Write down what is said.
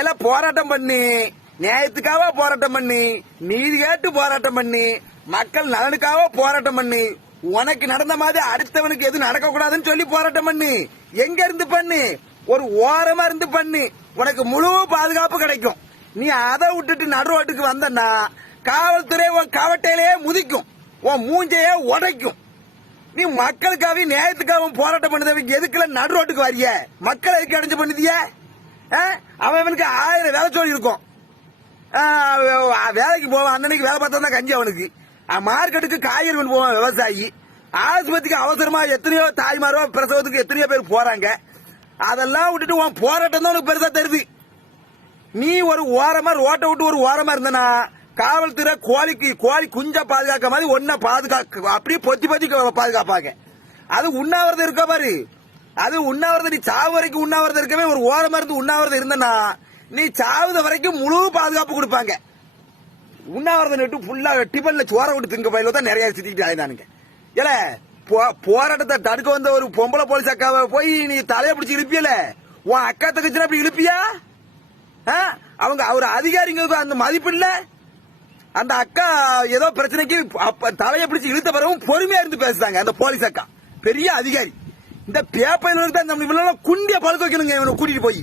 எல்லாம் போராட்டம் பண்ணி நியாயத்துக்காக போராட்டம் பண்ணி நீதி கேட்டு போராட்டம் பண்ணி மக்கள் நலனுக்காக போராட்டம் பண்ணி உனக்கு நடந்த மாதிரி அடுத்தவனுக்கு எதுவும் நடக்க கூடாதுன்னு சொல்லி போராட்டம் பண்ணி எங்க இருந்து பண்ணு ஒரு ஓரமா இருந்து பண்ணு உனக்கு முழு பாதுகாப்பு கிடைக்கும். நீ அதை விட்டுட்டு நடுரோட்டுக்கு வந்தன்னா காவல்துறை உன் கவட்டையிலேயே முதிக்கும், உன் மூஞ்சையே உடைக்கும். நீ மக்களுக்காக நியாயத்துக்காக போராட்டம் பண்ணது எதுக்குல நடுரோட்டுக்கு வரிய மக்கள் எதுக்கு அடைஞ்சு பண்ணுதிய? அவனுக்கு 1000 வேலை சொல்லி இருக்கும். வேலைக்கு போவான், அண்ணனுக்கு வேலை பார்த்தா தான் கஞ்சி அவனுக்கு. மார்க்கெட்டுக்கு காய்கறி கொண்டு போவான் விவசாயி. ஆஸ்பத்திரிக்கு அவசரமா எத்தனையோ தாய்மாரோ பிரசவத்துக்கு எத்தனையோ பேர் போறாங்க. அதெல்லாம் விட்டுட்டு உன் போராட்டம் தான் உனக்கு பெருசா தருது. நீ ஒரு ஓரமா ரோட்டை விட்டு ஒரு ஓரமா இருந்தனா காவல்துறை கோழி குஞ்சா பாதுகாக்க மாதிரி ஒன்ன பாதுகாக்க அப்படியே பொத்தி பாதுகாப்பாங்க. அது உண்ணாவிரதம் இருக்க பாரு, அது உண்ணாவிரதம். நீ சாவு வரைக்கும் உண்ணாவிரதம் இருக்கவே ஒரு ஓரமா இருந்து உண்ணாவிரதம் இருந்தனா நீ சாவுத வரைக்கும் முழு பாதுகாப்பு கொடுப்பாங்க. உண்ணாவிரதம் விட்டு ஃபுல்லா டிபன்ல சோற விட்டு திங்க பயில தான் நிறைய சுத்திக்கிட்டு ஆயிதானுங்க. ஏல போராட்டத்தை தடுக்க வந்த ஒரு பொம்பளை போலீஸ் அக்காவை போய் நீ தலைய பிடிச்சி இழுப்பியல, உன் அக்கா தங்கச்சினா அப்படி இழுப்பியா? அவங்க அவர் அதிகாரிங்க அந்த மதிப்பு இல்ல. அந்த அக்கா ஏதோ பிரச்சனைக்கு தலைய பிடிச்சி இழுத்த பிறகும் பொறுமையா இருந்து பேசுறாங்க. அந்த போலீஸ் அக்கா பெரிய அதிகாரி. இந்த பேப்பர் தான் குண்டிய பழுக்க வைக்கணுங்க இவனை கூட்டிட்டு போய்.